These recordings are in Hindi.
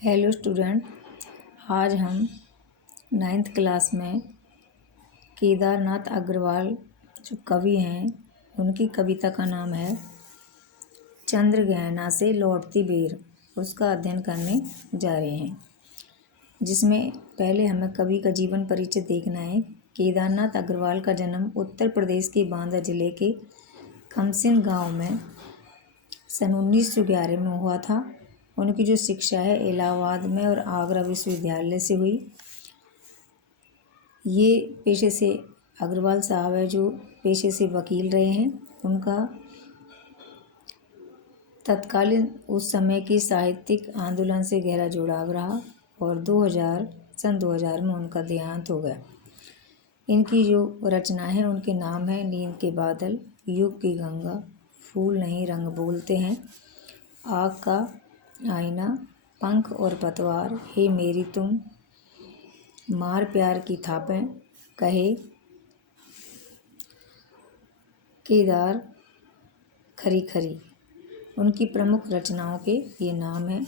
Hello student. आज हम 9th क्लास में केदारनाथ अग्रवाल जो कवि हैं उनकी कविता का नाम है चंद्रग्रहण से लौटती बेर, उसका अध्ययन करने जा रहे हैं। जिसमें पहले हमें कवि का जीवन परिचय देखना है। केदारनाथ अग्रवाल का जन्म उत्तर प्रदेश के बांदा जिले के खमसिन गांव में सन 1911 में हुआ था। उनकी जो शिक्षा है इलाहाबाद में और आगरा विश्वविद्यालय से हुई। ये पेशे से अग्रवाल साहब है जो पेशे से वकील रहे हैं। उनका तत्कालीन उस समय की साहित्यिक आंदोलन से गहरा जुड़ाव रहा और सन 2000 में उनका देहांत हो गया। इनकी जो रचना है उनके नाम है नींद के बादल, युग की गंगा, फूल नहीं रंग बोलते हैं, आग का आईना, पंख और पतवार, हे मेरी तुम, मार प्यार की थापें, कहे केदार खरी खरी। उनकी प्रमुख रचनाओं के ये नाम हैं।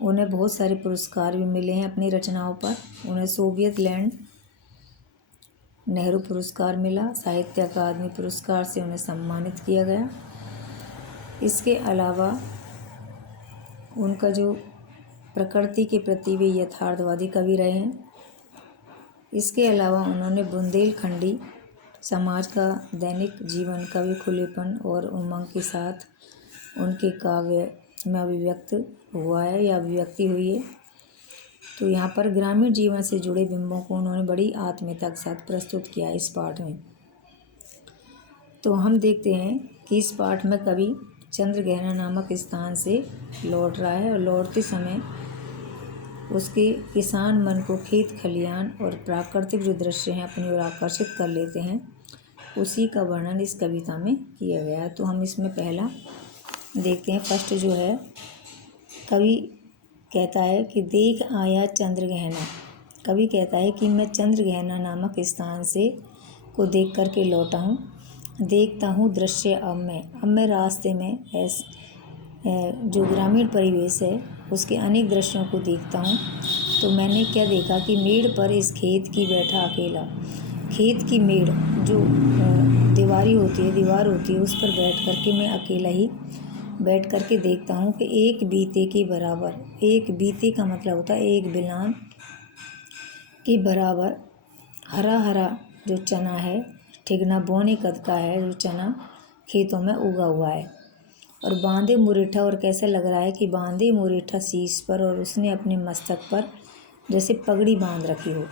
उन्हें बहुत सारे पुरस्कार भी मिले हैं अपनी रचनाओं पर। उन्हें सोवियत लैंड नेहरू पुरस्कार मिला, साहित्य अकादमी पुरस्कार से उन्हें सम्मानित किया गया। इसके अलावा उनका जो प्रकृति के प्रति वे यथार्थवादी कवि रहे हैं। इसके अलावा उन्होंने बुंदेलखंडी समाज का दैनिक जीवन का भी खुलेपन और उमंग के साथ उनके काव्य में अभिव्यक्त हुआ है या अभिव्यक्ति हुई है। तो यहाँ पर ग्रामीण जीवन से जुड़े बिंबों को उन्होंने बड़ी आत्मीयता के साथ प्रस्तुत किया इस पाठ में। तो हम देखते हैं कि इस पाठ में कवि चंद्रग्रहण नामक स्थान से लौट रहा है और लौटते समय उसके किसान मन को खेत खलियान और प्राकृतिक जो दृश्य हैं अपनी ओर आकर्षित कर लेते हैं। उसी का वर्णन इस कविता में किया गया है। तो हम इसमें पहला देखते हैं। फर्स्ट जो है, कवि कहता है कि देख आया चंद्रग्रहण। कवि कहता है कि मैं चंद्रग्रहण नामक स्थान से को देख करके लौटा हूँ। देखता हूँ दृश्य अब मैं रास्ते में जो ग्रामीण परिवेश है उसके अनेक दृश्यों को देखता हूँ। तो मैंने क्या देखा कि मेड़ पर इस खेत की बैठा अकेला। खेत की मेड़ जो दीवार होती है उस पर बैठ करके मैं अकेला ही बैठ करके देखता हूँ कि एक बीते के बराबर, एक बीते का मतलब होता है एक बिलान के बराबर हरा हरा जो चना है, ठिगना बोने कद का है जो चना खेतों में उगा हुआ है। और बांधे मुरेठा, और कैसा लग रहा है कि बांधे मुरेठा शीश पर और उसने अपने मस्तक पर जैसे पगड़ी बांध रखी हो,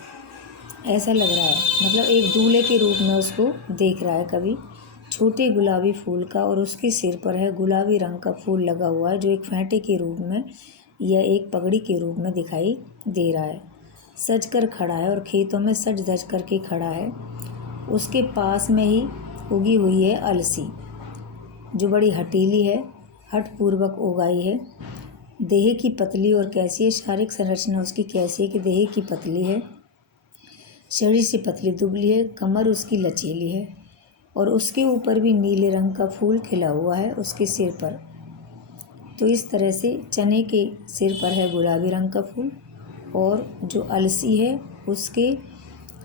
ऐसा लग रहा है। मतलब एक दूल्हे के रूप में उसको देख रहा है कवि। छोटे गुलाबी फूल का और उसके सिर पर है गुलाबी रंग का फूल लगा हुआ है जो एक फेंटे के रूप में या एक पगड़ी के रूप में दिखाई दे रहा है। सज कर खड़ा है और खेतों में सज धज करके खड़ा है। उसके पास में ही उगी हुई है अलसी जो बड़ी हटीली है, हठपूर्वक उगाई है। देह की पतली और कैसी है, शारीरिक संरचना उसकी कैसी है कि देह की पतली है, शरीर से पतली दुबली है, कमर उसकी लचीली है और उसके ऊपर भी नीले रंग का फूल खिला हुआ है उसके सिर पर। तो इस तरह से चने के सिर पर है गुलाबी रंग का फूल और जो अलसी है उसके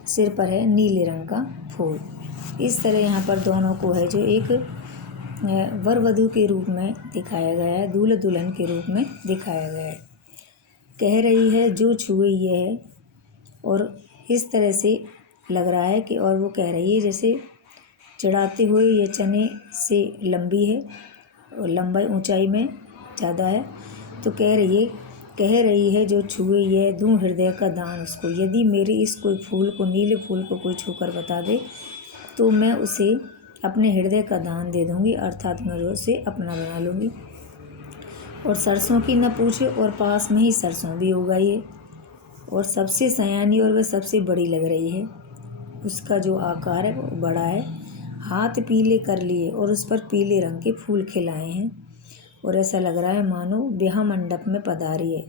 सिर पर है नीले रंग का फूल। इस तरह यहाँ पर दोनों को है जो एक वर वधू के रूप में दिखाया गया है, दूल्हा दुल्हन के रूप में दिखाया गया है। कह रही है जो छुए ये है, और इस तरह से लग रहा है कि और वो कह रही है जैसे चढ़ाते हुए ये चने से लंबी है और लंबाई ऊंचाई में ज़्यादा है। तो कह रही है जो छुए ये दूं हृदय का दान उसको। यदि मेरे इस कोई फूल को, नीले फूल को कोई छूकर बता दे तो मैं उसे अपने हृदय का दान दे दूंगी, अर्थात मैं उसे अपना बना लूँगी। और सरसों की न पूछे और पास में ही सरसों भी उगाई है और सबसे सयानी और वह सबसे बड़ी लग रही है। उसका जो आकार है वो बड़ा है। हाथ पीले कर लिए और उस पर पीले रंग के फूल खिलाए हैं और ऐसा लग रहा है मानो ब्याह मंडप में पधारी है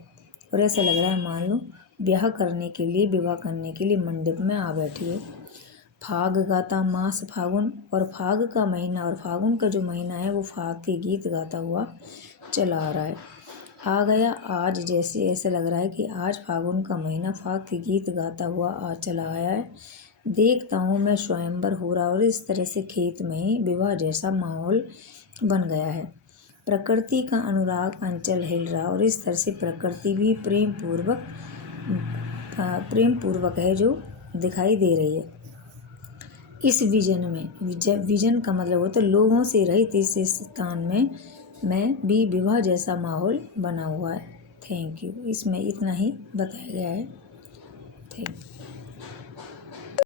और ऐसा लग रहा है मानो विवाह करने के लिए मंडप में आ बैठी है। फाग गाता मास फागुन, और फाग का महीना और फागुन का जो महीना है वो फाग के गीत गाता हुआ चला आ रहा है। आ गया आज, जैसे ऐसा लग रहा है कि आज फागुन का महीना फाग के गीत गाता हुआ आज चला आया है। देखता हूँ मैं स्वयंवर हो रहा और इस तरह से खेत में ही विवाह जैसा माहौल बन गया है। प्रकृति का अनुराग अंचल हिल रहा और इस तरह से प्रकृति भी प्रेम पूर्वक है जो दिखाई दे रही है। इस विजन में विजन का मतलब होता है लोगों से रहित इस स्थान में भी विवाह जैसा माहौल बना हुआ है। Thank you. इसमें इतना ही बताया गया है। Thank you.